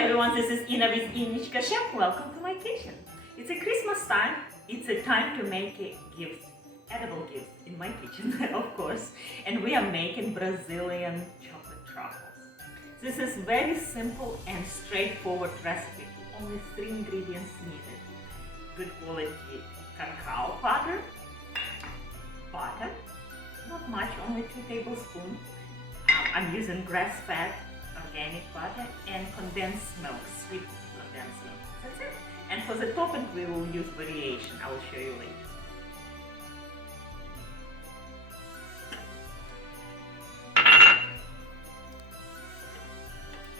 everyone, this is Ina with Innichka Chef. Welcome to my kitchen. It's a Christmas time. It's a time to make a gift, edible gift in my kitchen, of course. And we are making Brazilian chocolate truffles. This is very simple and straightforward recipe. Only 3 ingredients needed. Good quality cacao powder, butter, not much, only 2 tablespoons. I'm using grass-fed organic butter and condensed milk, sweet condensed milk. That's it. And for the topping, we will use variation. I will show you later.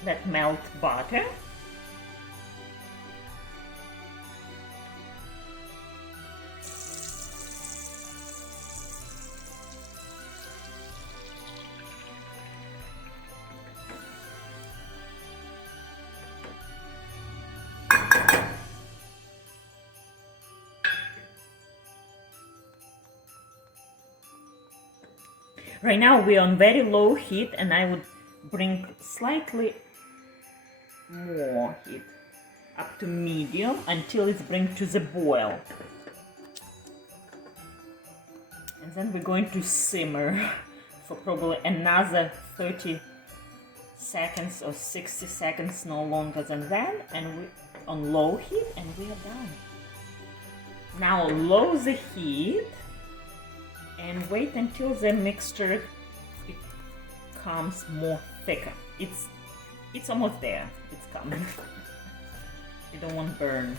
Let melt butter. Right now we're on very low heat, and I would bring slightly more heat up to medium until it's bring to the boil. And then we're going to simmer for probably another 30 seconds or 60 seconds, no longer than that, and we on low heat, and we are done. Now lower the heat and wait until the mixture becomes more thicker. It's almost there. It's coming. You don't want to burn.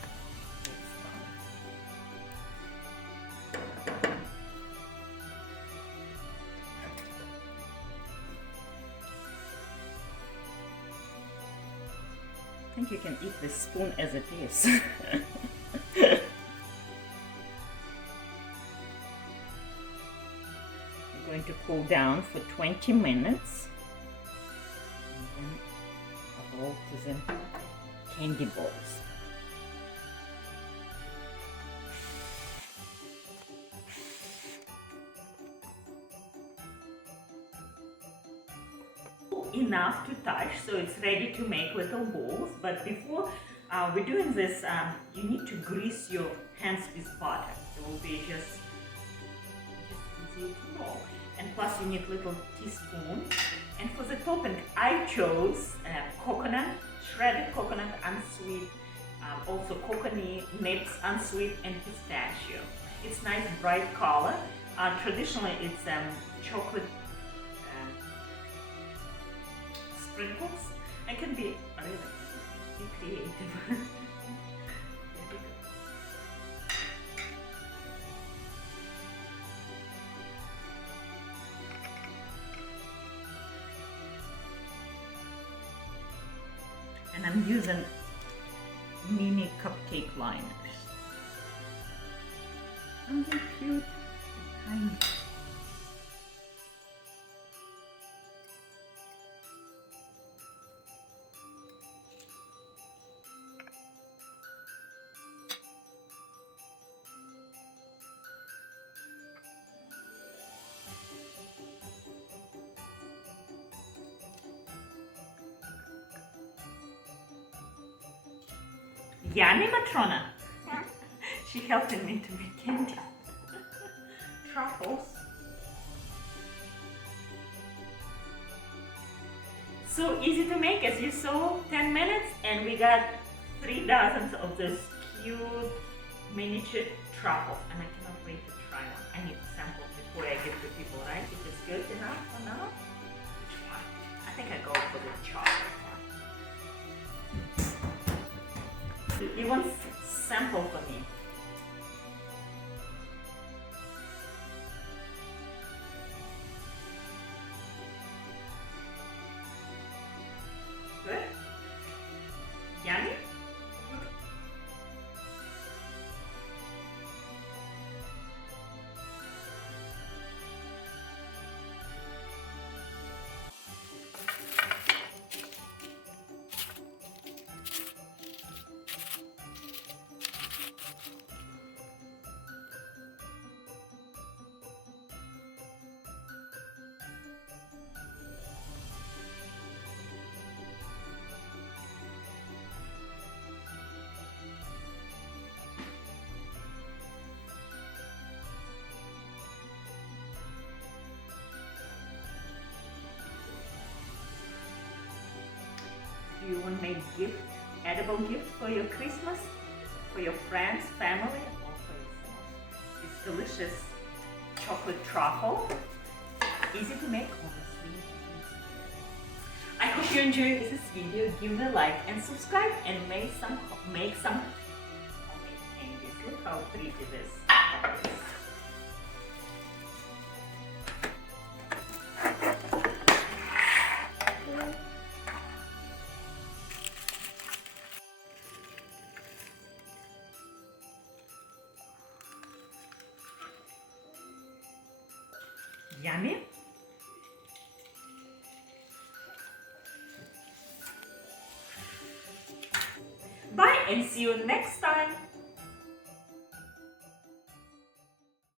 I think you can eat this spoon as it is. Going to cool down for 20 minutes and then roll to the candy balls. Enough to touch, so it's ready to make little balls. But before we're doing this, you need to grease your hands with butter. It will be just easy to roll. And plus you need little teaspoon. And for the topping, I chose coconut, shredded coconut, unsweet, also coconut nibs, unsweet, and pistachio. It's nice bright color. Traditionally, it's chocolate sprinkles. I can be really creative. And I'm using mini cupcake liners. Something cute and tiny. Yummy, Matrona? Yeah. She helping me to make candy. Truffles. So easy to make, as you saw, 10 minutes, and we got 3 dozen of those cute miniature truffles. And I cannot wait to try one. I need to sample before I give to people, right? If it's good enough or not. Which one? I think I go for the chocolate one. You want sample for me? Good? Yummy? you want to make gift, edible gift for your Christmas, for your friends, family, or for yourself. It's delicious chocolate truffle. Easy to make, honestly. I hope you enjoyed this video. Give it a like and subscribe, and make some homemade candies. Look how pretty this is. Yummy. Bye and see you next time.